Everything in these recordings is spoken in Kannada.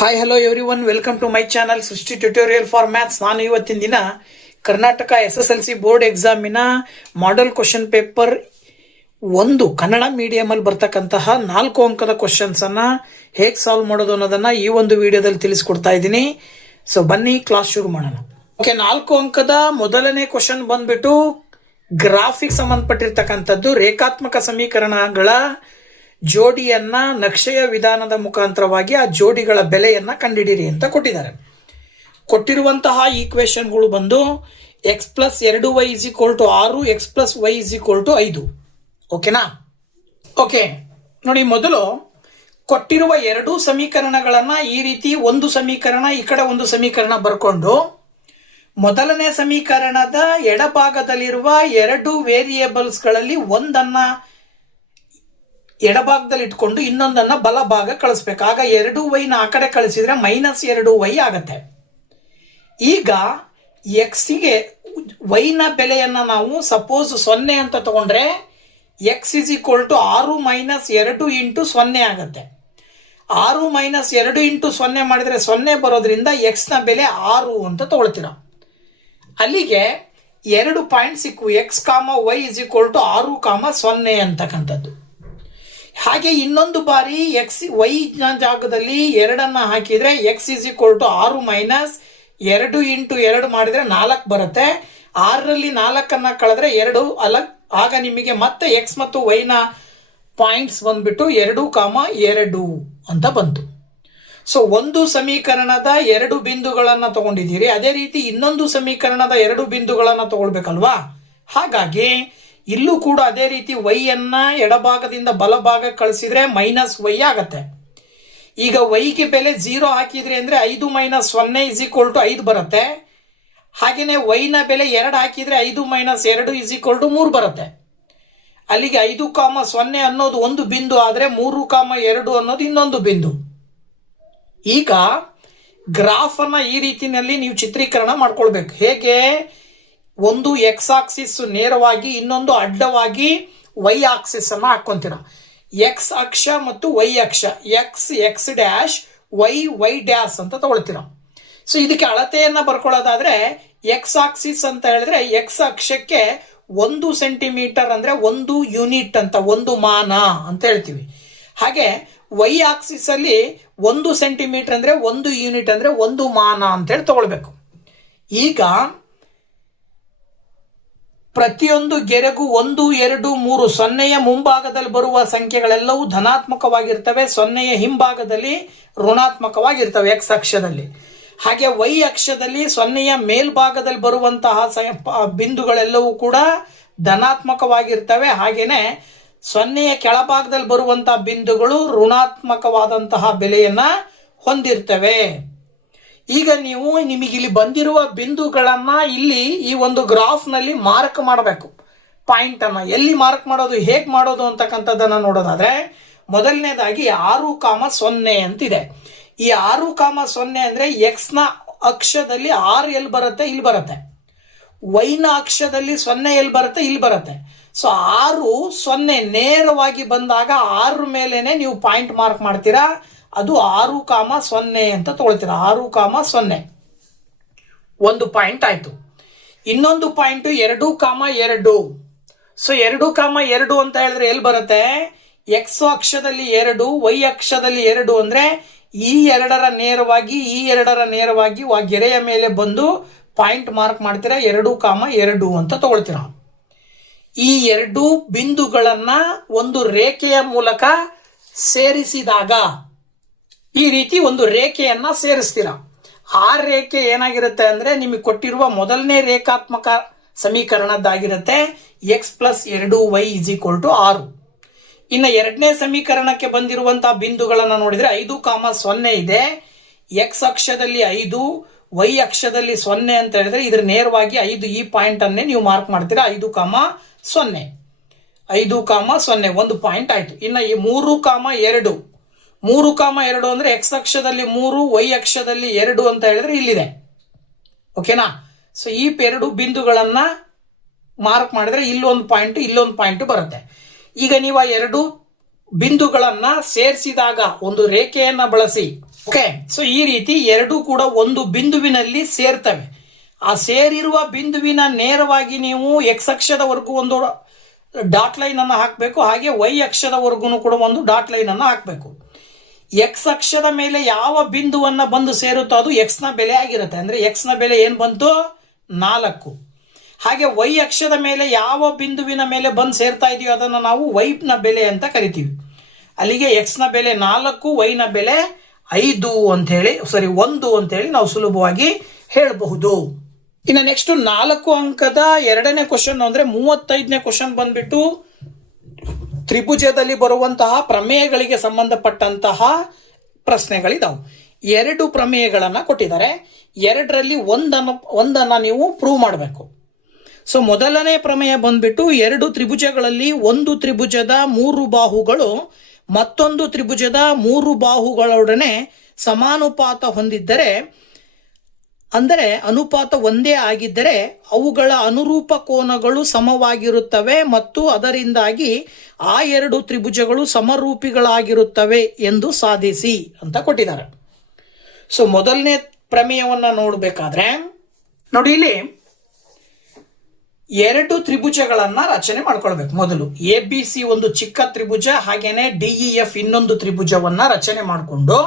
Hi hello everyone, welcome to my channel Srishti tutorial for maths. ನಾನು ಇವತ್ತಿನ ದಿನ ಕರ್ನಾಟಕ SSLC ಬೋರ್ಡ್ ಎಕ್ಸಾಮಿನ ಮಾಡೆಲ್ ಕ್ವಶನ್ ಪೇಪರ್ 1 ಕನ್ನಡ ಮೀಡಿಯಮಲ್ಲಿ ಬರ್ತಕ್ಕಂತಹ 4 ಅಂಕದ ಕ್ವಶನ್ಸ್ ಅನ್ನ ಹೇಗೆ ಸಾಲ್ವ್ ಮಾಡೋದು ಅನ್ನೋದನ್ನ ಈ ಒಂದು ವಿಡಿಯೋದಲ್ಲಿ ತಿಳಿಸ್ಕೊಡ್ತಾ ಇದ್ದೀನಿ. ಸೊ ಬನ್ನಿ ಕ್ಲಾಸ್ ಶುರು ಮಾಡೋಣ. ಓಕೆ, 4 ಅಂಕದ ಮೊದಲನೇ ಕ್ವಶನ್ ಬಂದ್ಬಿಟ್ಟು ಗ್ರಾಫಿಕ್ ಸಂಬಂಧಪಟ್ಟಿರ್ತಕ್ಕಂಥದ್ದು. ರೇಖಾತ್ಮಕ ಸಮೀಕರಣಗಳ ಜೋಡಿಯನ್ನ ನಕ್ಷೆಯ ವಿಧಾನದ ಮುಖಾಂತರವಾಗಿ ಆ ಜೋಡಿಗಳ ಬೆಲೆಯನ್ನ ಕಂಡುಹಿಡಿಯಿರಿ ಅಂತ ಕೊಟ್ಟಿದ್ದಾರೆ. ಕೊಟ್ಟಿರುವಂತಹ ಈಕ್ವೇಶನ್ಗಳು ಬಂದು x+2y = 6, x+y = 5. ಓಕೆನಾ? ಓಕೆ ನೋಡಿ, ಮೊದಲು ಕೊಟ್ಟಿರುವ 2 ಸಮೀಕರಣಗಳನ್ನ ಈ ರೀತಿ ಒಂದು ಸಮೀಕರಣ ಈ ಕಡೆ ಒಂದು ಸಮೀಕರಣ ಬರ್ಕೊಂಡು ಮೊದಲನೇ ಸಮೀಕರಣದ ಎಡಭಾಗದಲ್ಲಿರುವ 2 ವೇರಿಯೇಬಲ್ಸ್ಗಳಲ್ಲಿ ಒಂದನ್ನ ಎಡಭಾಗದಲ್ಲಿ ಇಟ್ಕೊಂಡು ಇನ್ನೊಂದನ್ನ ಬಲಭಾಗ ಕಳಿಸ್ಬೇಕು. ಆಗ 2y ಆ ಕಡೆ ಕಳಿಸಿದ್ರೆ -2y ಆಗತ್ತೆ. ಈಗ x ಗೆ y ನ ಬೆಲೆಯನ್ನ ನಾವು ಸಪೋಸ್ 0 ಅಂತ ತಗೊಂಡ್ರೆ x = 6 - 2 × 0 ಆಗತ್ತೆ. 6 - 2 × 0 ಮಾಡಿದ್ರೆ 0 ಬರೋದ್ರಿಂದ x ನ ಬೆಲೆ 6 ಅಂತ ತಗೊಳ್ತೀರಾ. ಅಲ್ಲಿಗೆ 2 ಪಾಯಿಂಟ್ ಸಿಕ್ಕು, x, y = 6, 0 ಅಂತಕ್ಕಂಥದ್ದು. ಹಾಗೆ ಇನ್ನೊಂದು ಬಾರಿ y ನ ಜಾಗದಲ್ಲಿ 2 ಹಾಕಿದ್ರೆ x = 6 - 2 × 2 ಮಾಡಿದ್ರೆ 4 ಬರುತ್ತೆ. 6ರಲ್ಲಿ 4 ಕಳೆದ್ರೆ 2 ಅಲ್ಲ. ಆಗ ನಿಮಗೆ ಮತ್ತೆ x ಮತ್ತು y ನ ಪಾಯಿಂಟ್ಸ್ ಬಂದ್ಬಿಟ್ಟು 2, 2 ಅಂತ ಬಂತು. ಸೊ ಒಂದು ಸಮೀಕರಣದ 2 ಬಿಂದುಗಳನ್ನ ತಗೊಂಡಿದ್ದೀರಿ. ಅದೇ ರೀತಿ ಇನ್ನೊಂದು ಸಮೀಕರಣದ 2 ಬಿಂದುಗಳನ್ನ ತಗೊಳ್ಬೇಕಲ್ವಾ? ಹಾಗಾಗಿ ಇಲ್ಲೂ ಕೂಡ ಅದೇ ರೀತಿ y ಅನ್ನ ಎಡಭಾಗದಿಂದ ಬಲಭಾಗ ಕಳಿಸಿದ್ರೆ -y ಆಗತ್ತೆ. ಈಗ y ಗೆ ಬೆಲೆ 0 ಹಾಕಿದ್ರಿ ಅಂದ್ರೆ 5 - 0 = 5 ಬರುತ್ತೆ. ಹಾಗೇನೆ y ನ ಬೆಲೆ 2 ಹಾಕಿದ್ರೆ 5 - 2 = 3 ಬರುತ್ತೆ. ಅಲ್ಲಿಗೆ 5, 0 ಅನ್ನೋದು ಒಂದು ಬಿಂದು ಆದ್ರೆ 3, 2 ಅನ್ನೋದು ಇನ್ನೊಂದು ಬಿಂದು. ಈಗ ಗ್ರಾಫ್ ಅನ್ನ ಈ ರೀತಿಯಲ್ಲಿ ನೀವು ಚಿತ್ರೀಕರಣ ಮಾಡ್ಕೊಳ್ಬೇಕು. ಹೇಗೆ? ಒಂದು x ಆಕ್ಸಿಸ್ ನೇರವಾಗಿ, ಇನ್ನೊಂದು ಅಡ್ಡವಾಗಿ y ಆಕ್ಸಿಸ್ ಅನ್ನ ಹಾಕೊಂತೀರ. x ಅಕ್ಷ ಮತ್ತು y ಅಕ್ಷ, x ಡ್ಯಾಶ್ y ಡ್ಯಾಶ್ ಅಂತ ತಗೊಳ್ತೀರ. ಸೊ ಇದಕ್ಕೆ ಅಳತೆಯನ್ನ ಬರ್ಕೊಳ್ಳೋದಾದ್ರೆ x ಆಕ್ಸಿಸ್ ಅಂತ ಹೇಳಿದ್ರೆ x ಅಕ್ಷಕ್ಕೆ 1 ಸೆಂಟಿಮೀಟರ್ ಅಂದ್ರೆ 1 ಯೂನಿಟ್ ಅಂತ, 1 ಮಾನ ಅಂತ ಹೇಳ್ತೀವಿ. ಹಾಗೆ y ಆಕ್ಸಿಸ್ ಅಲ್ಲಿ 1 ಸೆಂಟಿಮೀಟರ್ ಅಂದ್ರೆ 1 ಯೂನಿಟ್ ಅಂದ್ರೆ 1 ಮಾನ ಅಂತ ಹೇಳಿ ತಗೊಳ್ಬೇಕು. ಈಗ ಪ್ರತಿಯೊಂದು ಗೆರೆಗೂ 1, 2, 3 0ಯ ಮುಂಭಾಗದಲ್ಲಿ ಬರುವ ಸಂಖ್ಯೆಗಳೆಲ್ಲವೂ ಧನಾತ್ಮಕವಾಗಿರ್ತವೆ, 0ಯ ಹಿಂಭಾಗದಲ್ಲಿ ಋಣಾತ್ಮಕವಾಗಿರ್ತವೆ x ಅಕ್ಷದಲ್ಲಿ. ಹಾಗೆ y ಅಕ್ಷದಲ್ಲಿ 0ಯ ಮೇಲ್ಭಾಗದಲ್ಲಿ ಬರುವಂತಹ ಬಿಂದುಗಳೆಲ್ಲವೂ ಕೂಡ ಧನಾತ್ಮಕವಾಗಿರ್ತವೆ. ಹಾಗೇನೆ 0ಯ ಕೆಳಭಾಗದಲ್ಲಿ ಬರುವಂತಹ ಬಿಂದುಗಳು ಋಣಾತ್ಮಕವಾದಂತಹ ಬೆಲೆಯನ್ನ ಹೊಂದಿರ್ತವೆ. ಈಗ ನಿಮಗೆ ಇಲ್ಲಿ ಬಂದಿರುವ ಬಿಂದುಗಳನ್ನ ಇಲ್ಲಿ ಈ ಒಂದು ಗ್ರಾಫ್ ನಲ್ಲಿ ಮಾರ್ಕ್ ಮಾಡಬೇಕು. ಪಾಯಿಂಟ್ ಅನ್ನ ಎಲ್ಲಿ ಮಾರ್ಕ್ ಮಾಡೋದು, ಹೇಗೆ ಮಾಡೋದು ಅಂತಕ್ಕಂಥದ್ದನ್ನ ನೋಡೋದಾದ್ರೆ ಮೊದಲನೇದಾಗಿ 6, 0 ಅಂತಿದೆ. ಈ 6, 0 ಅಂದ್ರೆ x ನ ಅಕ್ಷದಲ್ಲಿ 6 ಎಲ್ಲಿ ಬರುತ್ತೆ? ಇಲ್ಲಿ ಬರುತ್ತೆ. y ನ ಅಕ್ಷದಲ್ಲಿ 0 ಎಲ್ಲಿ ಬರುತ್ತೆ? ಇಲ್ಲಿ ಬರುತ್ತೆ. ಸೊ 6, 0 ನೇರವಾಗಿ ಬಂದಾಗ 6 ಮೇಲೆನೆ ನೀವು ಪಾಯಿಂಟ್ ಮಾರ್ಕ್ ಮಾಡ್ತೀರಾ. ಅದು 6, 0 ಅಂತ ತಗೊಳ್ತೀರಾ. 6, 0 ಒಂದು ಪಾಯಿಂಟ್ ಆಯ್ತು. ಇನ್ನೊಂದು ಪಾಯಿಂಟ್ 2, 2. ಸೊ 2, 2 ಅಂತ ಹೇಳಿದ್ರೆ ಎಲ್ಲಿ ಬರುತ್ತೆ? x ಅಕ್ಷದಲ್ಲಿ 2, y ಅಕ್ಷದಲ್ಲಿ 2 ಅಂದ್ರೆ ಈ 2ರ ನೇರವಾಗಿ ಆ ಗೆರೆಯ ಮೇಲೆ ಬಂದು ಪಾಯಿಂಟ್ ಮಾರ್ಕ್ ಮಾಡ್ತೀರಾ. 2, 2 ಅಂತ ತಗೊಳ್ತೀರಾ. ಈ 2 ಬಿಂದುಗಳನ್ನ ಒಂದು ರೇಖೆಯ ಮೂಲಕ ಸೇರಿಸಿದಾಗ ಈ ರೀತಿ ಒಂದು ರೇಖೆಯನ್ನ ಸೇರಿಸ್ತೀರಾ. ಆ ರೇಖೆ ಏನಾಗಿರುತ್ತೆ ಅಂದ್ರೆ ನಿಮಗೆ ಕೊಟ್ಟಿರುವ ಮೊದಲನೇ ರೇಖಾತ್ಮಕ ಸಮೀಕರಣದ್ದಾಗಿರುತ್ತೆ. x+2y = 6. ಇನ್ನು ಎರಡನೇ ಸಮೀಕರಣಕ್ಕೆ ಬಂದಿರುವಂತಹ ಬಿಂದುಗಳನ್ನ ನೋಡಿದ್ರೆ 5, 0 ಇದೆ. x ಅಕ್ಷದಲ್ಲಿ 5, y ಅಕ್ಷದಲ್ಲಿ 0 ಅಂತ ಹೇಳಿದ್ರೆ ಇದ್ರ ನೇರವಾಗಿ 5 ಈ ಪಾಯಿಂಟ್ ಅನ್ನೇ ನೀವು ಮಾರ್ಕ್ ಮಾಡ್ತೀರಾ. 5, 0. 5, 0 ಒಂದು ಪಾಯಿಂಟ್ ಆಯ್ತು. ಇನ್ನು ಈ 3, 2. 3, 2 ಅಂದ್ರೆ x ಅಕ್ಷದಲ್ಲಿ 3, y ಅಕ್ಷದಲ್ಲಿ 2 ಅಂತ ಹೇಳಿದ್ರೆ ಇಲ್ಲಿದೆ. ಓಕೆನಾ? ಸೊ ಈ 2 ಬಿಂದುಗಳನ್ನ ಮಾರ್ಕ್ ಮಾಡಿದ್ರೆ ಇಲ್ಲೊಂದು ಪಾಯಿಂಟ್ ಬರುತ್ತೆ. ಈಗ ನೀವು ಆ 2 ಬಿಂದುಗಳನ್ನ ಸೇರಿಸಿದಾಗ ಒಂದು ರೇಖೆಯನ್ನ ಬಳಸಿ ಓಕೆ, ಸೊ ಈ ರೀತಿ ಎರಡೂ ಕೂಡ ಒಂದು ಬಿಂದುವಿನಲ್ಲಿ ಸೇರ್ತವೆ. ಆ ಸೇರಿರುವ ಬಿಂದುವಿನ ನೇರವಾಗಿ ನೀವು ಎಕ್ಸ್ ಅಕ್ಷದವರೆಗೂ ಒಂದು ಡಾಟ್ ಲೈನ್ ಅನ್ನು ಹಾಕಬೇಕು, ಹಾಗೆ ವೈ ಅಕ್ಷದವರೆಗೂ ಕೂಡ ಒಂದು ಡಾಟ್ ಲೈನ್ ಅನ್ನು ಹಾಕಬೇಕು. ಎಕ್ಸ್ ಅಕ್ಷದ ಮೇಲೆ ಯಾವ ಬಿಂದುವನ್ನ ಬಂದು ಸೇರುತ್ತೋ ಅದು ಎಕ್ಸ್ ನ ಬೆಲೆ ಆಗಿರುತ್ತೆ. ಅಂದ್ರೆ ಎಕ್ಸ್ ನ ಬೆಲೆ ಏನ್ ಬಂತು? 4. ಹಾಗೆ ವೈ ಅಕ್ಷದ ಮೇಲೆ ಯಾವ ಬಿಂದುವಿನ ಮೇಲೆ ಬಂದು ಸೇರ್ತಾ ಇದೆಯೋ ಅದನ್ನು ನಾವು ವೈ ನ ಬೆಲೆ ಅಂತ ಕರಿತೀವಿ. ಅಲ್ಲಿಗೆ ಎಕ್ಸ್ ನ ಬೆಲೆ 4, ವೈ ನ ಬೆಲೆ 5 ಅಂತ ಹೇಳಿ 1 ಅಂತ ಹೇಳಿ ನಾವು ಸುಲಭವಾಗಿ ಹೇಳಬಹುದು. ಇನ್ನು ನೆಕ್ಸ್ಟ್ 4 ಅಂಕದ ಎರಡನೇ ಕ್ವಶನ್ ಅಂದ್ರೆ 35ನೇ ಕ್ವಶನ್ ಬಂದ್ಬಿಟ್ಟು ತ್ರಿಭುಜದಲ್ಲಿ ಬರುವಂತಹ ಪ್ರಮೇಯಗಳಿಗೆ ಸಂಬಂಧಪಟ್ಟಂತಹ ಪ್ರಶ್ನೆಗಳಿದಾವೆ. 2 ಪ್ರಮೇಯಗಳನ್ನ ಕೊಟ್ಟಿದ್ದಾರೆ. 2ರಲ್ಲಿ ಒಂದನ್ನ ನೀವು ಪ್ರೂವ್ ಮಾಡಬೇಕು. ಸೊ ಮೊದಲನೇ ಪ್ರಮೇಯ ಬಂದ್ಬಿಟ್ಟು 2 ತ್ರಿಭುಜಗಳಲ್ಲಿ ಒಂದು ತ್ರಿಭುಜದ 3 ಬಾಹುಗಳು ಮತ್ತೊಂದು ತ್ರಿಭುಜದ 3 ಬಾಹುಗಳೊಡನೆ ಸಮಾನುಪಾತ ಹೊಂದಿದ್ದರೆ, ಅಂದರೆ ಅನುಪಾತ ಒಂದೇ ಆಗಿದ್ದರೆ ಅವುಗಳ ಅನುರೂಪ ಕೋನಗಳು ಸಮವಾಗಿರುತ್ತವೆ ಮತ್ತು ಅದರಿಂದಾಗಿ ಆ 2 ತ್ರಿಭುಜಗಳು ಸಮರೂಪಿಗಳಾಗಿರುತ್ತವೆ ಎಂದು ಸಾಧಿಸಿ ಅಂತ ಕೊಟ್ಟಿದ್ದಾರೆ. ಸೊ ಮೊದಲನೇ ಪ್ರಮೇಯವನ್ನ ನೋಡಬೇಕಾದ್ರೆ ನೋಡಿ, ಇಲ್ಲಿ 2 ತ್ರಿಭುಜಗಳನ್ನ ರಚನೆ ಮಾಡ್ಕೊಳ್ಬೇಕು. ಮೊದಲು ABC ಒಂದು ಚಿಕ್ಕ ತ್ರಿಭುಜ, ಹಾಗೇನೆ DEF ಇನ್ನೊಂದು ತ್ರಿಭುಜವನ್ನ ರಚನೆ ಮಾಡಿಕೊಂಡು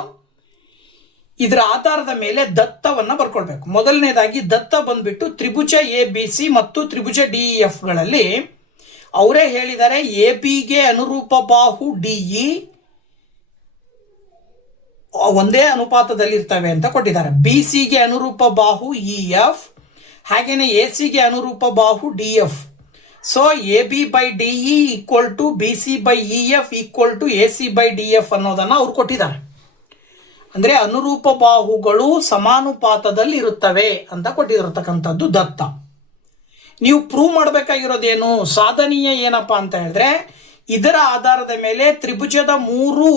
ಇದರ ಆಧಾರದ ಮೇಲೆ ದತ್ತವನ್ನ ಬರ್ಕೊಳ್ಬೇಕು. ಮೊದಲನೇದಾಗಿ ದತ್ತ ಬಂದ್ಬಿಟ್ಟು ತ್ರಿಭುಜ ABC ಮತ್ತು ತ್ರಿಭುಜ DEF ಗಳಲ್ಲಿ ಅವರೇ ಹೇಳಿದ್ದಾರೆ ABಗೆ ಅನುರೂಪ ಬಾಹು DE ಒಂದೇ ಅನುಪಾತದಲ್ಲಿ ಇರ್ತವೆ ಅಂತ ಕೊಟ್ಟಿದ್ದಾರೆ. BCಗೆ ಅನುರೂಪ ಬಾಹು EF, ಹಾಗೇನೆ ACಗೆ ಅನುರೂಪ ಬಾಹು DF. So AB/DE = BC/EF = AC/DF ಅನ್ನೋದನ್ನ ಅವ್ರು ಕೊಟ್ಟಿದ್ದಾರೆ. ಅಂದ್ರೆ ಅನುರೂಪ ಬಾಹುಗಳು ಸಮಾನುಪಾತದಲ್ಲಿ ಇರುತ್ತವೆ ಅಂತ ಕೊಟ್ಟಿರತಕ್ಕಂಥದ್ದು ದತ್ತ. ನೀವು ಪ್ರೂವ್ ಮಾಡಬೇಕಾಗಿರೋದೇನು, ಸಾಧನೀಯ ಏನಪ್ಪಾ ಅಂತ ಹೇಳಿದ್ರೆ, ಇದರ ಆಧಾರದ ಮೇಲೆ ತ್ರಿಭುಜದ 3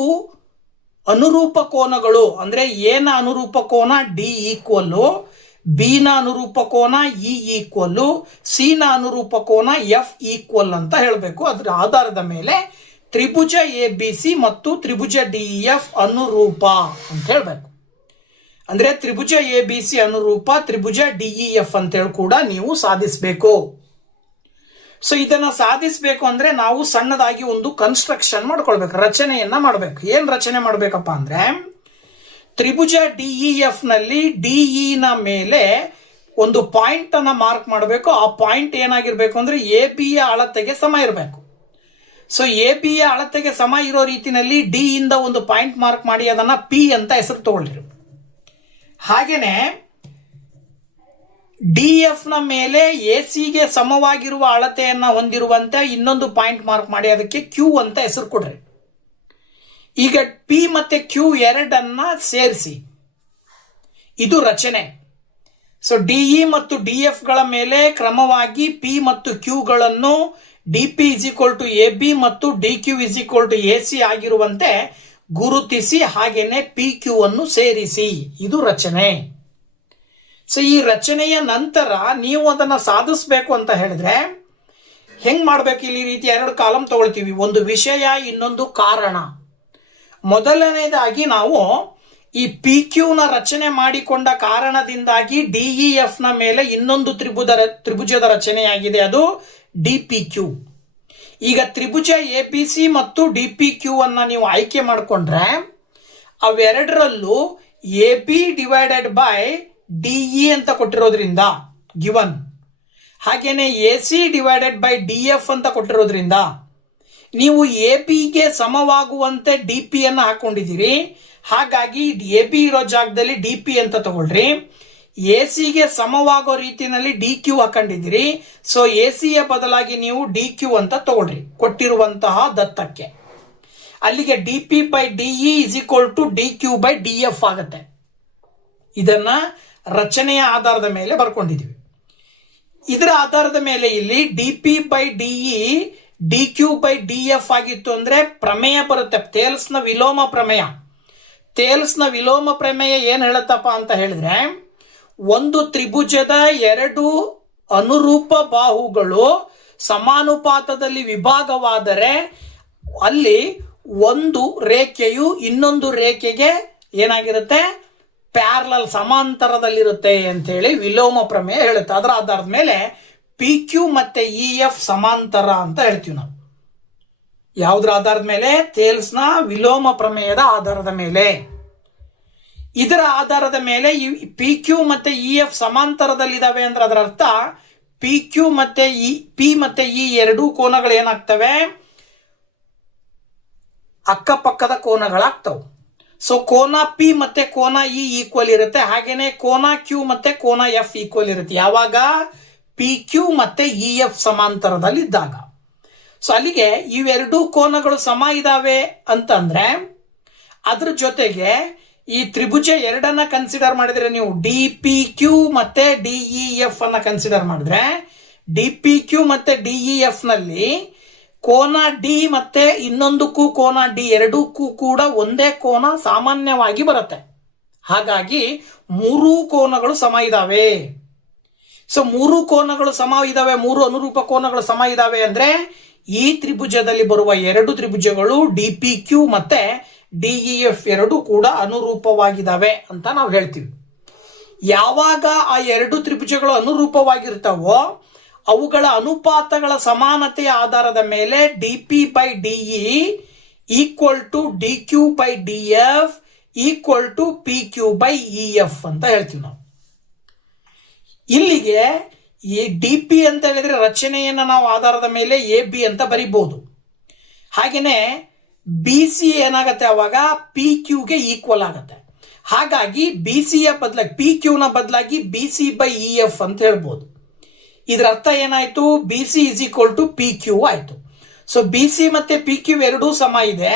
ಅನುರೂಪ ಕೋನಗಳು, ಅಂದ್ರೆ ಎ ನ ಅನುರೂಪ ಕೋನ D = B ನ ಅನುರೂಪ ಕೋನ E = C ನ ಅನುರೂಪ ಕೋನ F = ಅಂತ ಹೇಳಬೇಕು. ಅದರ ಆಧಾರದ ಮೇಲೆ ತ್ರಿಭುಜ ABC ಮತ್ತು ತ್ರಿಭುಜ DEF ಅನುರೂಪ ಅಂತ ಹೇಳ್ಬೇಕು. ಅಂದ್ರೆ ತ್ರಿಭುಜ ABC ಅನುರೂಪ ತ್ರಿಭುಜ DEF ಅಂತೇಳಿ ಕೂಡ ನೀವು ಸಾಧಿಸಬೇಕು. ಸೊ ಇದನ್ನ ಸಾಧಿಸಬೇಕು ಅಂದ್ರೆ ನಾವು ಸಣ್ಣದಾಗಿ ಒಂದು ಕನ್ಸ್ಟ್ರಕ್ಷನ್ ಮಾಡ್ಕೊಳ್ಬೇಕು, ರಚನೆಯನ್ನ ಮಾಡಬೇಕು. ಏನ್ ರಚನೆ ಮಾಡ್ಬೇಕಪ್ಪ ಅಂದ್ರೆ, ತ್ರಿಭುಜ DEF ನಲ್ಲಿ DE ನ ಮೇಲೆ ಒಂದು ಪಾಯಿಂಟ್ ಅನ್ನ ಮಾರ್ಕ್ ಮಾಡಬೇಕು. ಆ ಪಾಯಿಂಟ್ ಏನಾಗಿರ್ಬೇಕು ಅಂದ್ರೆ AB ಯ ಅಳತೆಗೆ ಸಮ ಇರಬೇಕು. ಸೊ AB ಯ ಅಳತೆಗೆ ಸಮ ಇರೋ ರೀತಿಯಲ್ಲಿ D ಇಂದ ಒಂದು ಪಾಯಿಂಟ್ ಮಾರ್ಕ್ ಮಾಡಿ ಅದನ್ನ P ಅಂತ ಹೆಸರು ತಗೊಳ್ಳಿರಿ. ಹಾಗೇನೆ DF ನ ಮೇಲೆ ACಗೆ ಸಮವಾಗಿರುವ ಅಳತೆಯನ್ನ ಹೊಂದಿರುವಂತೆ ಇನ್ನೊಂದು ಪಾಯಿಂಟ್ ಮಾರ್ಕ್ ಮಾಡಿ ಅದಕ್ಕೆ Q ಅಂತ ಹೆಸರು ಕೊಡ್ರಿ. ಈಗ P ಮತ್ತೆ Q ಎರಡನ್ನ ಸೇರಿಸಿ, ಇದು ರಚನೆ. ಸೊ DE ಮತ್ತು DF ಗಳ ಮೇಲೆ ಕ್ರಮವಾಗಿ P ಮತ್ತು Q ಗಳನ್ನು DP = AB ಮತ್ತು DQ = AC ಆಗಿರುವಂತೆ ಗುರುತಿಸಿ, ಹಾಗೇನೆ PQ ಅನ್ನು ಸೇರಿಸಿ. ಇದು ರಚನೆ. ಸೊ ಈ ರಚನೆಯ ನಂತರ ನೀವು ಅದನ್ನ ಸಾಧಿಸಬೇಕು ಅಂತ ಹೇಳಿದ್ರೆ ಹೆಂಗ್ ಮಾಡ್ಬೇಕು? ಇಲ್ಲಿ ಈ ರೀತಿ 2 ಕಾಲಮ್ ತಗೊಳ್ತೀವಿ, ಒಂದು ವಿಷಯ, ಇನ್ನೊಂದು ಕಾರಣ. ಮೊದಲನೇದಾಗಿ ನಾವು ಈ PQ ನ ರಚನೆ ಮಾಡಿಕೊಂಡ ಕಾರಣದಿಂದಾಗಿ DEF ನ ಮೇಲೆ ಇನ್ನೊಂದು ತ್ರಿಭುಜದ ರಚನೆಯಾಗಿದೆ, ಅದು DPQ. ಈಗ ತ್ರಿಭುಜ ABC ಮತ್ತು DPQ ಅನ್ನ ನೀವು ಆಯ್ಕೆ ಮಾಡಿಕೊಂಡ್ರೆ ಅವೆರಡರಲ್ಲೂ AB/DE ಅಂತ ಕೊಟ್ಟಿರೋದ್ರಿಂದ ಗಿವನ್, ಹಾಗೇನೆ AC/DF ಅಂತ ಕೊಟ್ಟಿರೋದ್ರಿಂದ ನೀವು ABಗೆ ಸಮವಾಗುವಂತೆ DP ಅನ್ನ ಹಾಕೊಂಡಿದ್ದೀರಿ. ಹಾಗಾಗಿ AB ಇರೋ ಜಾಗದಲ್ಲಿ DP ಅಂತ ತಗೊಳ್ರಿ. ACಗೆ ಸಮವಾಗೋ ರೀತಿಯಲ್ಲಿ DQ ಹಾಕೊಂಡಿದ್ದೀರಿ. ಸೊ ACಯ ಬದಲಾಗಿ ನೀವು DQ ಅಂತ ತಗೊಳ್ರಿ ಕೊಟ್ಟಿರುವಂತಹ ದತ್ತಕ್ಕೆ. ಅಲ್ಲಿಗೆ DP/DE = DQ/DF ಆಗುತ್ತೆ. ಇದನ್ನ ರಚನೆಯ ಆಧಾರದ ಮೇಲೆ ಬರ್ಕೊಂಡಿದ್ದೀವಿ. ಇದರ ಆಧಾರದ ಮೇಲೆ ಇಲ್ಲಿ DP/DE DQ/DF ಆಗಿತ್ತು ಅಂದ್ರೆ ಪ್ರಮೇಯ ಬರುತ್ತೆ, ಥೇಲ್ಸ್ನ ವಿಲೋಮ ಪ್ರಮೇಯ. ಥೇಲ್ಸ್ನ ವಿಲೋಮ ಪ್ರಮೇಯ ಏನ್ ಹೇಳುತ್ತಪ್ಪ ಅಂತ ಹೇಳಿದ್ರೆ, ಒಂದು ತ್ರಿಭುಜದ 2 ಅನುರೂಪ ಬಾಹುಗಳು ಸಮಾನುಪಾತದಲ್ಲಿ ವಿಭಾಗವಾದರೆ ಅಲ್ಲಿ ಒಂದು ರೇಖೆಯು ಇನ್ನೊಂದು ರೇಖೆಗೆ ಏನಾಗಿರುತ್ತೆ, ಪ್ಯಾರಲಲ್ ಸಮಾಂತರದಲ್ಲಿರುತ್ತೆ ಅಂತೇಳಿ ವಿಲೋಮ ಪ್ರಮೇಯ ಹೇಳುತ್ತೆ. ಅದರ ಆಧಾರದ ಮೇಲೆ ಪಿ ಕ್ಯೂ ಮತ್ತೆ ಇ ಎಫ್ ಸಮಾಂತರ ಅಂತ ಹೇಳ್ತೀವಿ ನಾವು. ಯಾವುದ್ರ ಆಧಾರದ ಮೇಲೆ? ಥೇಲ್ಸ್ನ ವಿಲೋಮ ಪ್ರಮೇಯದ ಆಧಾರದ ಮೇಲೆ. ಇದರ ಆಧಾರದ ಮೇಲೆ ಪಿ ಕ್ಯೂ ಮತ್ತೆ ಇ ಎಫ್ ಸಮಾಂತರದಲ್ಲಿದ್ದಾವೆ ಅಂದ್ರೆ ಅದರ ಅರ್ಥ ಪಿ ಕ್ಯೂ ಮತ್ತೆ ಪಿ ಮತ್ತೆ ಇ ಎರಡೂ ಕೋನಗಳು ಏನಾಗ್ತವೆ? ಅಕ್ಕಪಕ್ಕದ ಕೋನಗಳಾಗ್ತವೆ. ಸೊ ಕೋನ ಪಿ ಮತ್ತೆ ಕೋನ ಇ ಈಕ್ವಲ್ ಇರುತ್ತೆ. ಹಾಗೇನೆ ಕೋನ ಕ್ಯೂ ಮತ್ತೆ ಕೋನ ಎಫ್ ಈಕ್ವಲ್ ಇರುತ್ತೆ. ಯಾವಾಗ? ಪಿ ಕ್ಯೂ ಮತ್ತೆ ಇ ಎಫ್ ಸಮಾಂತರದಲ್ಲಿದ್ದಾಗ. ಸೊ ಅಲ್ಲಿಗೆ ಇವೆರಡೂ ಕೋನಗಳು ಸಮ ಇದಾವೆ ಅಂತಂದ್ರೆ ಅದ್ರ ಜೊತೆಗೆ ಈ ತ್ರಿಭುಜ ಎರಡನ್ನ ಕನ್ಸಿಡರ್ ಮಾಡಿದ್ರೆ, ನೀವು ಡಿ ಪಿ ಕ್ಯೂ ಮತ್ತೆ ಡಿಇ ಎಫ್ ಅನ್ನ ಕನ್ಸಿಡರ್ ಮಾಡಿದ್ರೆ, ಡಿ ಪಿ ಕ್ಯೂ ಮತ್ತೆ ಡಿಇ ಎಫ್ ನಲ್ಲಿ ಕೋನ ಡಿ ಮತ್ತೆ ಇನ್ನೊಂದಕ್ಕೂ ಕೋನ ಡಿ ಎರಡಕ್ಕೂ ಕೂಡ ಒಂದೇ ಕೋನ ಸಾಮಾನ್ಯವಾಗಿ ಬರುತ್ತೆ. ಹಾಗಾಗಿ ಮೂರೂ ಕೋನಗಳು ಸಮ ಇದಾವೆ. ಸೊ ಮೂರು ಕೋನಗಳು ಸಮ ಇದಾವೆ, ಮೂರು ಅನುರೂಪ ಕೋನಗಳು ಸಮ ಇದಾವೆ ಅಂದ್ರೆ ಈ ತ್ರಿಭುಜದಲ್ಲಿ ಬರುವ ಎರಡು ತ್ರಿಭುಜಗಳು ಡಿ ಪಿ ಕ್ಯೂ ಮತ್ತೆ ಡಿಇ ಎಫ್ ಎರಡು ಕೂಡ ಅನುರೂಪವಾಗಿದ್ದಾವೆ ಅಂತ ನಾವು ಹೇಳ್ತೀವಿ. ಯಾವಾಗ ಆ ಎರಡು ತ್ರಿಭುಜಗಳು ಅನುರೂಪವಾಗಿರ್ತಾವೋ ಅವುಗಳ ಅನುಪಾತಗಳ ಸಮಾನತೆಯ ಆಧಾರದ ಮೇಲೆ D P by D E equal to D Q by D F equal to P Q by E F ಅಂತ ಹೇಳ್ತೀವಿ ನಾವು. ಇಲ್ಲಿಗೆ ಈ ಡಿ ಪಿ ಅಂತ ಹೇಳಿದ್ರೆ ರಚನೆಯನ್ನು ನಾವು ಆಧಾರದ ಮೇಲೆ ಎ ಬಿ ಅಂತ ಬರಿಬಹುದು. ಹಾಗೇನೆ ಬಿ ಸಿ ಏನಾಗತ್ತೆ, ಅವಾಗ ಪಿ ಕ್ಯೂಗೆ ಈಕ್ವಲ್ ಆಗತ್ತೆ. ಹಾಗಾಗಿ ಬಿ ಸಿಯ ಬದಲಾಗಿ ಪಿ ಕ್ಯೂನ ಬದಲಾಗಿ B C by E F ಅಂತ ಹೇಳ್ಬೋದು. ಇದರ ಅರ್ಥ ಏನಾಯ್ತು? B C is equal to P Q ಆಯ್ತು. ಸೊ ಬಿ ಸಿ ಮತ್ತೆ ಪಿ ಕ್ಯೂ ಎರಡೂ ಸಮ ಇದೆ.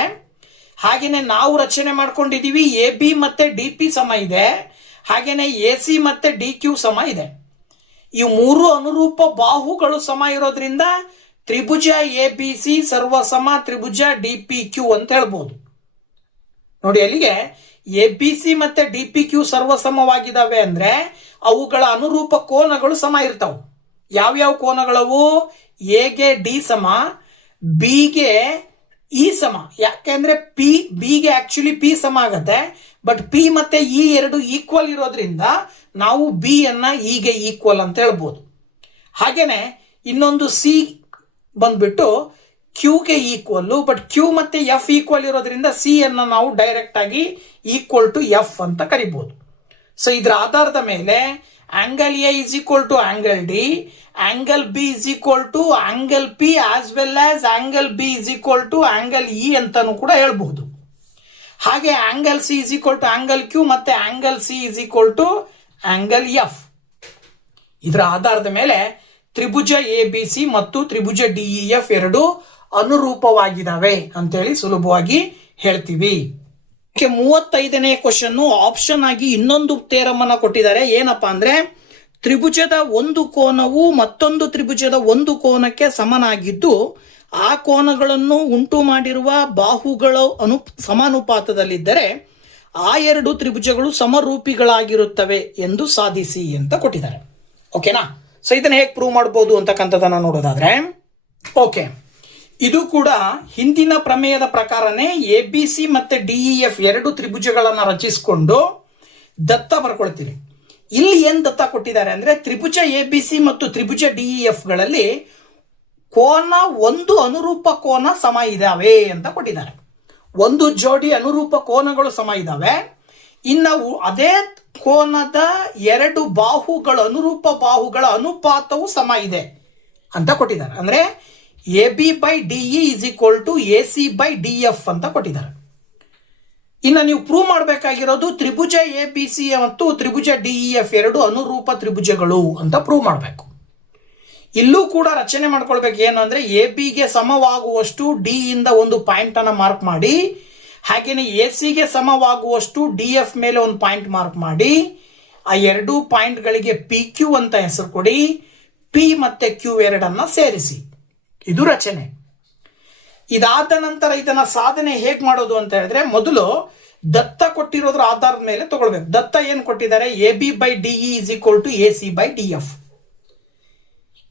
ಹಾಗೇನೆ ನಾವು ರಚನೆ ಮಾಡ್ಕೊಂಡಿದೀವಿ ಎ ಬಿ ಮತ್ತೆ ಡಿ ಪಿ ಸಮ ಇದೆ. ಹಾಗೇನೆ ಎ ಸಿ ಮತ್ತೆ ಡಿ ಕ್ಯೂ ಸಮ ಇದೆ. ಈ ಮೂರು ಅನುರೂಪ ಬಾಹುಗಳು ಸಮ ಇರೋದ್ರಿಂದ ತ್ರಿಭುಜ ಎ ಬಿ ಸಿ ಸರ್ವಸಮ ತ್ರಿಭುಜ ಡಿ ಪಿ ಕ್ಯೂ ಅಂತ ಹೇಳ್ಬೋದು. ನೋಡಿ, ಅಲ್ಲಿಗೆ ಎ ಬಿ ಸಿ ಮತ್ತೆ ಡಿ ಪಿ ಕ್ಯೂ ಸರ್ವಸಮವಾಗಿದ್ದಾವೆ ಅಂದ್ರೆ ಅವುಗಳ ಅನುರೂಪ ಕೋನಗಳು ಸಮ ಇರ್ತಾವೆ. ಯಾವ್ಯಾವ ಕೋನಗಳವು? ಎಗೆ ಡಿ ಸಮ, ಬಿಗೆ ಇ ಸಮ. ಯಾಕೆಂದ್ರೆ ಬಿಗೆ ಆಕ್ಚುಲಿ ಪಿ ಸಮ ಆಗತ್ತೆ, ಬಟ್ ಪಿ ಮತ್ತೆ ಇ ಎರಡು ಈಕ್ವಲ್ ಇರೋದ್ರಿಂದ ನಾವು ಬಿ ಅನ್ನ ಇಗೆ ಈಕ್ವಲ್ ಅಂತ ಹೇಳ್ಬೋದು. ಹಾಗೇನೆ ಇನ್ನೊಂದು ಸಿ ಬಂದ್ಬಿಟ್ಟು ಕ್ಯೂಗೆ ಈಕ್ವಲ್, ಬಟ್ ಕ್ಯೂ ಮತ್ತೆ ಎಫ್ ಈಕ್ವಲ್ ಇರೋದ್ರಿಂದ ಸಿ ಅನ್ನ ನಾವು ಡೈರೆಕ್ಟ್ ಆಗಿ ಈಕ್ವಲ್ ಟು ಎಫ್ ಅಂತ ಕರಿಬಹುದು. ಸೊ ಇದರ ಆಧಾರದ ಮೇಲೆ angle A is equal to angle D, angle B is equal to angle P as well as angle B is equal to angle E ಅಂತಾನು ಕೂಡ ಹೇಳ್ಬಹುದು. ಹಾಗೆ angle C is equal to angle Q ಮತ್ತೆ angle C is equal to angle F. ಇದರ ಆಧಾರದ ಮೇಲೆ ತ್ರಿಭುಜ ಎ ಬಿ ಸಿ ಮತ್ತು ತ್ರಿಭುಜ ಡಿಇ ಎಫ್ ಎರಡು ಅನುರೂಪವಾಗಿದ್ದಾವೆ ಅಂತೇಳಿ ಸುಲಭವಾಗಿ ಹೇಳ್ತೀವಿ. 35ನೇ ಕ್ವಶನ್ ಆಪ್ಷನ್ ಆಗಿ ಇನ್ನೊಂದು ಥಿಯರಮ್ ಅನ್ನ ಕೊಟ್ಟಿದ್ದಾರೆ. ಏನಪ್ಪಾ ಅಂದ್ರೆ, ತ್ರಿಭುಜದ ಒಂದು ಕೋನವು ಮತ್ತೊಂದು ತ್ರಿಭುಜದ ಒಂದು ಕೋನಕ್ಕೆ ಸಮನಾಗಿದ್ದು ಆ ಕೋನಗಳನ್ನು ಉಂಟು ಮಾಡಿರುವ ಬಾಹುಗಳು ಸಮಾನುಪಾತದಲ್ಲಿದ್ದರೆ ಆ ಎರಡು ತ್ರಿಭುಜಗಳು ಸಮರೂಪಿಗಳಾಗಿರುತ್ತವೆ ಎಂದು ಸಾಧಿಸಿ ಅಂತ ಕೊಟ್ಟಿದ್ದಾರೆ. ಓಕೆನಾ? ಸೊ ಇದನ್ನ ಹೇಗೆ ಪ್ರೂವ್ ಮಾಡಬಹುದು ಅಂತಕ್ಕಂಥದ್ದನ್ನ ನೋಡೋದಾದ್ರೆ, ಓಕೆ, ಇದು ಕೂಡ ಹಿಂದಿನ ಪ್ರಮೇಯದ ಪ್ರಕಾರನೇ ಎ ಬಿ ಸಿ ಮತ್ತೆ ಡಿಇ ಎಫ್ ಎರಡು ತ್ರಿಭುಜಗಳನ್ನ ರಚಿಸಿಕೊಂಡು ದತ್ತ ಬರ್ಕೊಳ್ತೀವಿ. ಇಲ್ಲಿ ಏನ್ ದತ್ತ ಕೊಟ್ಟಿದ್ದಾರೆ ಅಂದ್ರೆ, ತ್ರಿಭುಜ ಎ ಬಿ ಸಿ ಮತ್ತು ತ್ರಿಭುಜ ಡಿಇ ಎಫ್ ಗಳಲ್ಲಿ ಕೋನ ಒಂದು ಅನುರೂಪ ಕೋನ ಸಮ ಇದಾವೆ ಅಂತ ಕೊಟ್ಟಿದ್ದಾರೆ. ಒಂದು ಜೋಡಿ ಅನುರೂಪ ಕೋನಗಳು ಸಮ ಇದಾವೆ. ಇನ್ನು ಅದೇ ಕೋನದ ಎರಡು ಬಾಹುಗಳು ಅನುರೂಪ ಬಾಹುಗಳ ಅನುಪಾತವು ಸಮ ಇದೆ ಅಂತ ಕೊಟ್ಟಿದ್ದಾರೆ. ಅಂದ್ರೆ A B by D E is equal to A C by D F ಅಂತ ಕೊಟ್ಟಿದ್ದಾರೆ. ಇನ್ನು ನೀವು ಪ್ರೂವ್ ಮಾಡಬೇಕಾಗಿರೋದು ತ್ರಿಭುಜ ಎ ಬಿ ಸಿ ಮತ್ತು ತ್ರಿಭುಜ ಡಿಇ ಎಫ್ ಎರಡು ಅನುರೂಪ ತ್ರಿಭುಜಗಳು ಅಂತ ಪ್ರೂವ್ ಮಾಡಬೇಕು. ಇಲ್ಲೂ ಕೂಡ ರಚನೆ ಮಾಡ್ಕೊಳ್ಬೇಕು. ಏನು ಅಂದ್ರೆ, ಎ ಬಿಗೆ ಸಮವಾಗುವಷ್ಟು ಡಿ ಇಂದ ಒಂದು ಪಾಯಿಂಟ್ ಅನ್ನ ಮಾರ್ಕ್ ಮಾಡಿ, ಹಾಗೇನೆ ಎ ಸಿಗೆ ಸಮವಾಗುವಷ್ಟು ಡಿ ಎಫ್ ಮೇಲೆ ಒಂದು ಪಾಯಿಂಟ್ ಮಾರ್ಕ್ ಮಾಡಿ, ಆ ಎರಡೂ ಪಾಯಿಂಟ್ಗಳಿಗೆ ಪಿ ಕ್ಯೂ ಅಂತ ಹೆಸರು ಕೊಡಿ, ಪಿ ಮತ್ತೆ ಕ್ಯೂ ಎರಡನ್ನ ಸೇರಿಸಿ. ಇದು ರಚನೆ. ಇದಾದ ನಂತರ ಇದನ್ನ ಸಾಧನೆ ಹೇಗೆ ಮಾಡೋದು ಅಂತ ಹೇಳಿದ್ರೆ, ಮೊದಲು ದತ್ತ ಕೊಟ್ಟಿರೋದ್ರ ಆಧಾರದ ಮೇಲೆ ತಗೊಳ್ಬೇಕು. ದತ್ತ ಏನ್ ಕೊಟ್ಟಿದ್ದಾರೆ? A B by D E is equal to A C by D F.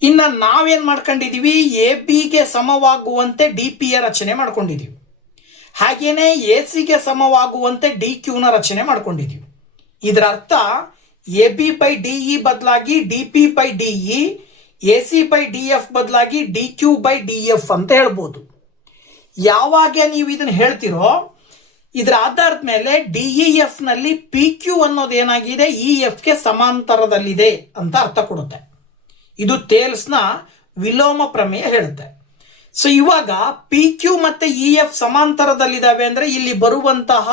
ಇನ್ನ ನಾವೇನ್ ಮಾಡ್ಕೊಂಡಿದೀವಿ? ಎ ಬಿಗೆ ಸಮವಾಗುವಂತೆ ಡಿ ಪಿ ಯ ರಚನೆ ಮಾಡ್ಕೊಂಡಿದೀವಿ. ಹಾಗೇನೆ ಎ ಸಿಗೆ ಸಮವಾಗುವಂತೆ ಡಿ ಕ್ಯೂನ ರಚನೆ ಮಾಡ್ಕೊಂಡಿದ್ದೀವಿ. ಇದರ ಅರ್ಥ A B by D E ಬದಲಾಗಿ D P by D E, A C by D F ಬದಲಾಗಿ D Q by D F ಅಂತ ಹೇಳ್ಬೋದು. ಯಾವಾಗ ನೀವು ಇದನ್ನು ಹೇಳ್ತಿರೋ ಇದರ ಆಧಾರದ ಮೇಲೆ ಡಿ ಇ ಎಫ್ ನಲ್ಲಿ ಪಿ ಕ್ಯೂ ಅನ್ನೋದು ಏನಾಗಿದೆ ಇ ಎಫ್ ಗೆ ಸಮಾಂತರದಲ್ಲಿದೆ ಅಂತ ಅರ್ಥ ಕೊಡುತ್ತೆ. ಇದು ಥೇಲ್ಸ್ನ ವಿಲೋಮ ಪ್ರಮೇಯ ಹೇಳುತ್ತೆ. ಸೊ ಇವಾಗ ಪಿ ಕ್ಯೂ ಮತ್ತೆ ಇ ಎಫ್ ಸಮಾಂತರದಲ್ಲಿದ್ದಾವೆ ಅಂದ್ರೆ ಇಲ್ಲಿ ಬರುವಂತಹ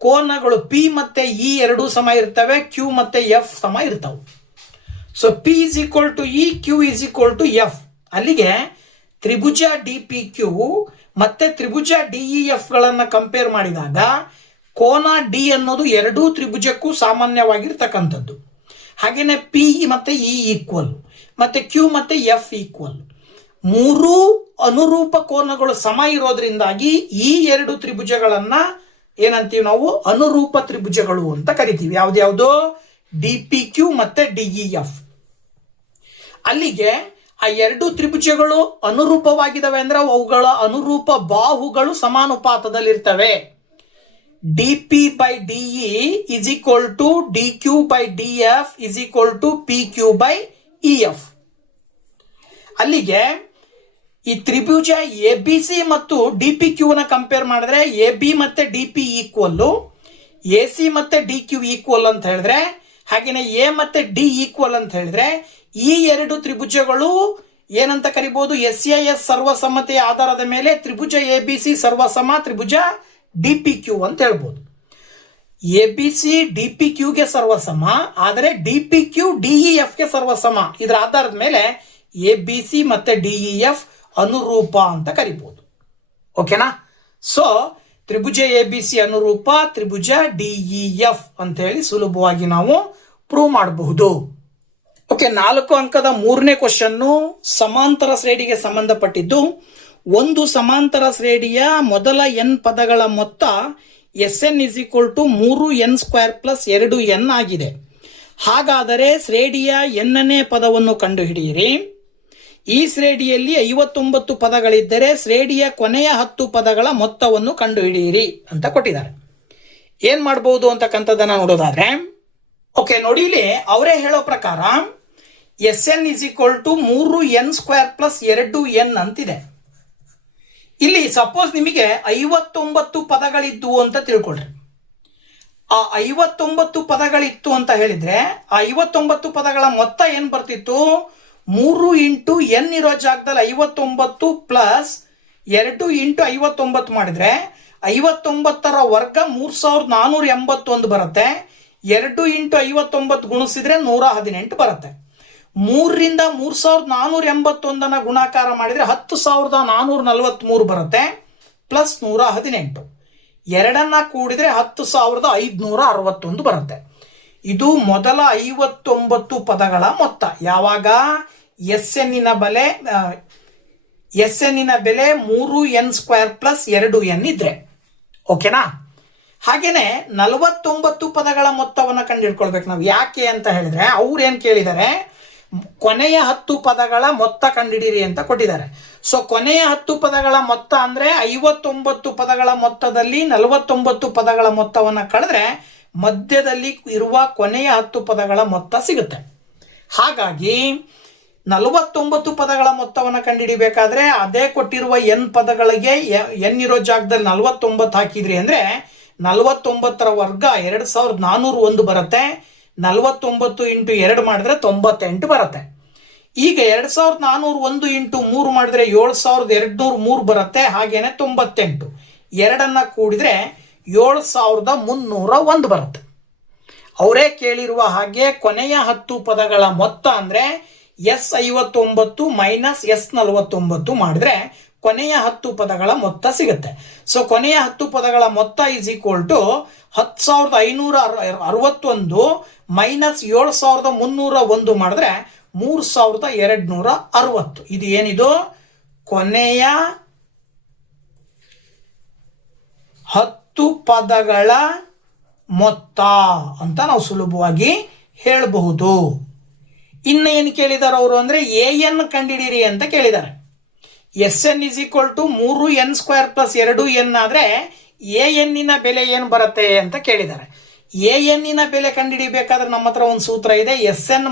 ಕೋನಗಳು ಪಿ ಮತ್ತೆ ಇ ಎರಡೂ ಸಮ ಇರ್ತವೆ, ಕ್ಯೂ ಮತ್ತೆ ಎಫ್ ಸಮ ಇರ್ತವೆ. So P is equal to E, Q is equal to F. ಅಲ್ಲಿಗೆ ತ್ರಿಭುಜ ಡಿ ಪಿ ಕ್ಯೂ ಮತ್ತೆ ತ್ರಿಭುಜ ಡಿ ಇ ಎಫ್ ಗಳನ್ನ ಕಂಪೇರ್ ಮಾಡಿದಾಗ ಕೋನ ಡಿ ಅನ್ನೋದು ಎರಡೂ ತ್ರಿಭುಜಕ್ಕೂ ಸಾಮಾನ್ಯವಾಗಿರ್ತಕ್ಕಂಥದ್ದು. ಹಾಗೇನೆ ಪಿ ಮತ್ತೆ ಇ ಈಕ್ವಲ್ ಮತ್ತೆ ಕ್ಯೂ ಮತ್ತೆ ಎಫ್ ಈಕ್ವಲ್. ಮೂರೂ ಅನುರೂಪ ಕೋನಗಳು ಸಮ ಇರೋದ್ರಿಂದಾಗಿ ಈ ಎರಡು ತ್ರಿಭುಜಗಳನ್ನ ಏನಂತೀವಿ ನಾವು ಅನುರೂಪ ತ್ರಿಭುಜಗಳು ಅಂತ ಕರಿತೀವಿ. ಯಾವ್ದ್ಯಾವ್ದು? ಡಿ ಪಿ ಕ್ಯೂ ಮತ್ತೆ ಡಿ ಇ ಎಫ್. ಅಲ್ಲಿಗೆ ಆ ಎರಡು ತ್ರಿಭುಜಗಳು ಅನುರೂಪವಾಗಿದ್ದಾವೆ ಅಂದ್ರೆ ಅವುಗಳ ಅನುರೂಪ ಬಾಹುಗಳು ಸಮಾನುಪಾತದಲ್ಲಿರ್ತವೆ. D P by D E is equal to D Q by D F is equal to P Q by E F. ಅಲ್ಲಿಗೆ ಈ ತ್ರಿಭುಜ ಎ ಬಿ ಸಿ ಮತ್ತು ಡಿ ಪಿ ಕ್ಯೂ ನ ಕಂಪೇರ್ ಮಾಡಿದ್ರೆ ಎ ಬಿ ಮತ್ತೆ D P equal, A C ಮತ್ತೆ ಡಿ ಕ್ಯೂ ಈಕ್ವಲ್ ಅಂತ ಹೇಳಿದ್ರೆ, ಹಾಗೇನೆ ಎ ಮತ್ತೆ ಡಿ ಈಕ್ವಲ್ ಅಂತ ಹೇಳಿದ್ರೆ ಈ ಎರಡು ತ್ರಿಭುಜಗಳು ಏನಂತ ಕರಿಬಹುದು? ಎಸ್ ಎ ಎಸ್ ಸರ್ವಸಮ್ಮತೆಯ ಆಧಾರದ ಮೇಲೆ ತ್ರಿಭುಜ ಎ ಬಿ ಸಿ ಸರ್ವಸಮ ತ್ರಿಭುಜ ಡಿ ಪಿ ಕ್ಯೂ ಅಂತ ಹೇಳ್ಬೋದು. A B C D P ಕ್ಯೂಗೆ ಸರ್ವಸಮ, ಆದರೆ D P Q D E F ಗೆ ಸರ್ವಸಮ. ಇದರ ಆಧಾರದ ಮೇಲೆ ಎ ಬಿ ಸಿ ಮತ್ತೆ ಡಿಇ ಎಫ್ ಅನುರೂಪ ಅಂತ ಕರಿಬಹುದು. ಓಕೆನಾ? ಸೊ ತ್ರಿಭುಜ ಎ ಬಿ ಸಿ ಅನುರೂಪ ತ್ರಿಭುಜ ಡಿಇ ಎಫ್ ಅಂತ ಹೇಳಿ ಸುಲಭವಾಗಿ ನಾವು ಪ್ರೂವ್ ಮಾಡಬಹುದು. ಓಕೆ, 4 ಅಂಕದ 3ನೇ ಕ್ವಶನ್ನು ಸಮಾಂತರ ಶ್ರೇಣಿಗೆ ಸಂಬಂಧಪಟ್ಟಿದ್ದು. ಒಂದು ಸಮಾಂತರ ಶ್ರೇಣಿಯ ಮೊದಲ ಎನ್ ಪದಗಳ ಮೊತ್ತ S N is equal to 3n² plus 2n ಆಗಿದೆ. ಹಾಗಾದರೆ ಶ್ರೇಣಿಯ ಎನ್ನನೇ ಪದವನ್ನು ಕಂಡುಹಿಡಿಯಿರಿ. ಈ ಶ್ರೇಣಿಯಲ್ಲಿ 59 ಪದಗಳಿದ್ದರೆ ಶ್ರೇಣಿಯ ಕೊನೆಯ 10 ಪದಗಳ ಮೊತ್ತವನ್ನು ಕಂಡುಹಿಡಿಯಿರಿ ಅಂತ ಕೊಟ್ಟಿದ್ದಾರೆ. ಏನ್ ಮಾಡಬಹುದು ಅಂತಕ್ಕಂಥದ್ದನ್ನ ನೋಡೋದಾದ್ರೆ, ಓಕೆ ನೋಡಿ, ಇಲ್ಲಿ ಅವರೇ ಹೇಳೋ ಪ್ರಕಾರ S N is equal to 3n² plus 2n ಅಂತಿದೆ. ಇಲ್ಲಿ ಸಪೋಸ್ ನಿಮಗೆ 59 ಪದಗಳಿದ್ದು ಅಂತ ತಿಳ್ಕೊಳ್ರಿ. ಆ 59 ಪದಗಳಿತ್ತು ಅಂತ ಹೇಳಿದ್ರೆ ಆ 59 ಪದಗಳ ಮೊತ್ತ ಏನ್ ಬರ್ತಿತ್ತು? 3 ಇಂಟು ಎನ್ ಇರೋ ಜಾಗದಲ್ಲಿ 59 ಪ್ಲಸ್ 2 ಇಂಟು 59 ಮಾಡಿದ್ರೆ 59ರ ವರ್ಗ 3481 ಬರುತ್ತೆ. 2 ಇಂಟು 59 ಗುಣಿಸಿದ್ರೆ 118 ಬರುತ್ತೆ. 3ರಿಂದ 3481 ಗುಣಾಕಾರ ಮಾಡಿದ್ರೆ 10,443 ಬರುತ್ತೆ ಪ್ಲಸ್ 118. 2 ಕೂಡಿದ್ರೆ 10,561 ಬರುತ್ತೆ. ಇದು ಮೊದಲ 59 ಪದಗಳ ಮೊತ್ತ. ಯಾವಾಗ ಎಸ್ ಎನ್ನಿನ ಬೆಲೆ 3n² ಪ್ಲಸ್ 2n ಇದ್ರೆ. ಓಕೆನಾ? ಹಾಗೇನೆ 49 ಪದಗಳ ಮೊತ್ತವನ್ನು ಕಂಡುಹಿಡ್ಕೊಳ್ಬೇಕು ನಾವು. ಯಾಕೆ ಅಂತ ಹೇಳಿದ್ರೆ ಅವ್ರು ಏನ್ ಕೇಳಿದ್ದಾರೆ, ಕೊನೆಯ 10 ಪದಗಳ ಮೊತ್ತ ಕಂಡುಹಿಡಿಯಿರಿ ಅಂತ ಕೊಟ್ಟಿದ್ದಾರೆ. ಸೊ ಕೊನೆಯ 10 ಪದಗಳ ಮೊತ್ತ ಅಂದ್ರೆ 59 ಪದಗಳ ಮೊತ್ತದಲ್ಲಿ 49 ಪದಗಳ ಮೊತ್ತವನ್ನು ಕಳೆದ್ರೆ ಮಧ್ಯದಲ್ಲಿ ಇರುವ ಕೊನೆಯ 10 ಪದಗಳ ಮೊತ್ತ ಸಿಗುತ್ತೆ. ಹಾಗಾಗಿ 49 ಪದಗಳ ಮೊತ್ತವನ್ನು ಕಂಡುಹಿಡಿಬೇಕಾದ್ರೆ ಅದೇ ಕೊಟ್ಟಿರುವ ಎನ್ ಪದಗಳಿಗೆ ಎನ್ ಇರೋ ಜಾಗದಲ್ಲಿ 49 ಹಾಕಿದ್ರಿ ಅಂದ್ರೆ 49ರ ವರ್ಗ 2401 ಬರುತ್ತೆ. 49 ಇಂಟು 2 ಮಾಡಿದ್ರೆ 98 ಬರುತ್ತೆ. ಈಗ 2401 ಇಂಟು 3 ಮಾಡಿದ್ರೆ 7203 ಬರುತ್ತೆ. ಹಾಗೇನೆ 98 2 ಕೂಡಿದ್ರೆ 7301 ಬರುತ್ತೆ. ಅವರೇ ಕೇಳಿರುವ ಹಾಗೆ ಕೊನೆಯ 10 ಪದಗಳ ಮೊತ್ತ ಅಂದ್ರೆ S59 ಮೈನಸ್ S49 ಮಾಡಿದ್ರೆ ಕೊನೆಯ 10 ಪದಗಳ ಮೊತ್ತ ಸಿಗುತ್ತೆ. ಸೊ ಕೊನೆಯ 10 ಪದಗಳ ಮೊತ್ತ ಇಸ್ ಈಕ್ವಲ್ ಟು 10,561 ಮೈನಸ್ 7,301 ಮಾಡಿದ್ರೆ 3,260. ಇದು ಏನಿದು? ಕೊನೆಯ 10 ಪದಗಳ ಮೊತ್ತ ಅಂತ ನಾವು ಸುಲಭವಾಗಿ ಹೇಳಬಹುದು. ಇನ್ನು ಏನು ಕೇಳಿದಾರೆ ಅವರು ಅಂದ್ರೆ ಎನ್ ಕಂಡಿಡೀರಿ ಅಂತ ಕೇಳಿದ್ದಾರೆ. S N is equal to 3n² plus 2n ಆದರೆ ಎ ಎನ್ನಿನ ಬೆಲೆ ಏನು ಬರುತ್ತೆ ಅಂತ ಕೇಳಿದ್ದಾರೆ. ಎ ಎನ್ನಿನ ಬೆಲೆ ಕಂಡುಹಿಡಿಬೇಕಾದ್ರೆ ನಮ್ಮ ಹತ್ರ ಒಂದು ಸೂತ್ರ ಇದೆ, ಎಸ್ ಎನ್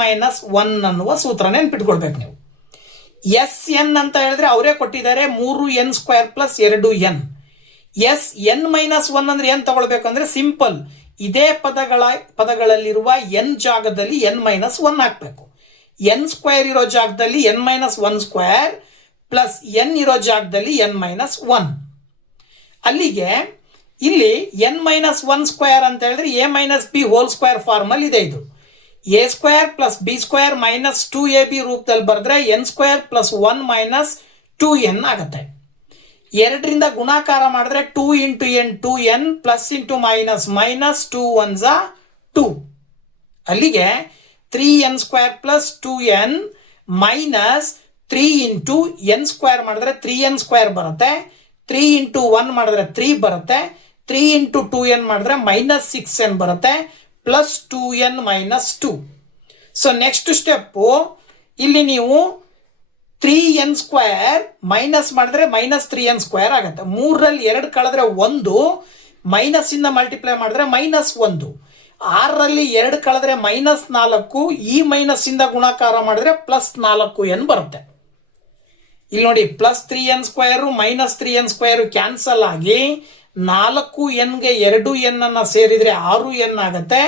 ಮೈನಸ್ 1 ಅನ್ನುವ ಸೂತ್ರ ನೆನ್ಪಿಟ್ಕೊಳ್ಬೇಕು ನೀವು. ಎಸ್ ಎನ್ ಅಂತ ಹೇಳಿದ್ರೆ ಅವರೇ ಕೊಟ್ಟಿದ್ದಾರೆ 3n² plus 2n. S N minus 1 ಅಂದ್ರೆ ಏನ್ ತಗೊಳ್ಬೇಕಂದ್ರೆ ಸಿಂಪಲ್, ಇದೇ ಪದಗಳಲ್ಲಿರುವ ಎನ್ ಜಾಗದಲ್ಲಿ ಎನ್ ಮೈನಸ್ 1 ಹಾಕ್ಬೇಕು. n² ಇರೋ ಜಾಗದಲ್ಲಿ n-1² ಪ್ಲಸ್ n ಇರೋ ಜಾಗದಲ್ಲಿ n-1. ಅಲ್ಲಿಗೆ ಇಲ್ಲಿ n-1² ಅಂತ ಹೇಳಿದ್ರೆ a-b² ಫಾರ್ಮಲ್ ಇದೆ. ಇದು a² plus b² minus 2ab ರೂಪದಲ್ಲಿ ಬರೆದ್ರೆ n² ಪ್ಲಸ್ 1 ಮೈನಸ್ 2n ಆಗುತ್ತೆ. 2ರಿಂದ ಗುಣಾಕಾರ ಮಾಡಿದ್ರೆ 2 into n 2n plus into minus 2 1s 2. ಅಲ್ಲಿಗೆ 3n² plus 2n minus 3 into n² ಮಾಡಿದ್ರೆ 3n² ಬರುತ್ತೆ, 3 ಇಂಟು 1 ಮಾಡಿದ್ರೆ 3 ಬರುತ್ತೆ, 3 ಇಂಟು 2n ಮಾಡಿದ್ರೆ ಮೈನಸ್ 6n ಬರುತ್ತೆ, plus 2n minus 2. So next step, ಇಲ್ಲಿ ನೀವು 3n² ಮೈನಸ್ ಮಾಡಿದ್ರೆ ಮೈನಸ್ 3n² ಆಗುತ್ತೆ. 3ರಲ್ಲಿ 2 ಕಳೆದ್ರೆ 1, ಮೈನಸ್ ಇಂದ ಮಲ್ಟಿಪ್ಲೈ ಮಾಡಿದ್ರೆ ಮೈನಸ್ 1. 6ರಲ್ಲಿ 2 ಕಳೆದ್ರೆ ಮೈನಸ್ 4, ಈ ಮೈನಸ್ ಇಂದ ಗುಣಾಕಾರ ಮಾಡಿದ್ರೆ ಪ್ಲಸ್ 4n ಬರುತ್ತೆ. ಇಲ್ಲಿ ನೋಡಿ, plus 3n² minus 3n² cancel ಆಗಿ 4nಗೆ 2n ಅನ್ನ ಸೇರಿದ್ರೆ 6n ಆಗುತ್ತೆ,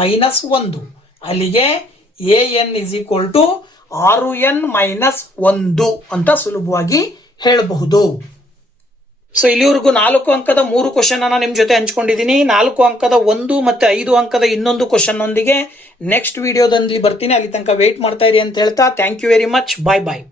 ಮೈನಸ್ 1. ಅಲ್ಲಿಗೆ an is equal to 6n minus 1 ಅಂತ ಸುಲಭವಾಗಿ ಹೇಳಬಹುದು. ಸೊ ಇಲ್ಲಿವರೆಗೂ 4 ಅಂಕದ 3 ಕ್ವಶನ್ ಅನ್ನ ನಿಮ್ ಜೊತೆ ಹಂಚ್ಕೊಂಡಿದ್ದೀನಿ. 4 ಅಂಕದ 1 ಮತ್ತೆ 5 ಅಂಕದ ಇನ್ನೊಂದು ಕ್ವಶನ್ ನೊಂದಿಗೆ ನೆಕ್ಸ್ಟ್ ವಿಡಿಯೋದಲ್ಲಿ ಬರ್ತೀನಿ. ಅಲ್ಲಿ ತನಕ ವೇಟ್ ಮಾಡ್ತಾ ಇರಿ ಅಂತ ಹೇಳ್ತಾ, thank you very much. Bye bye.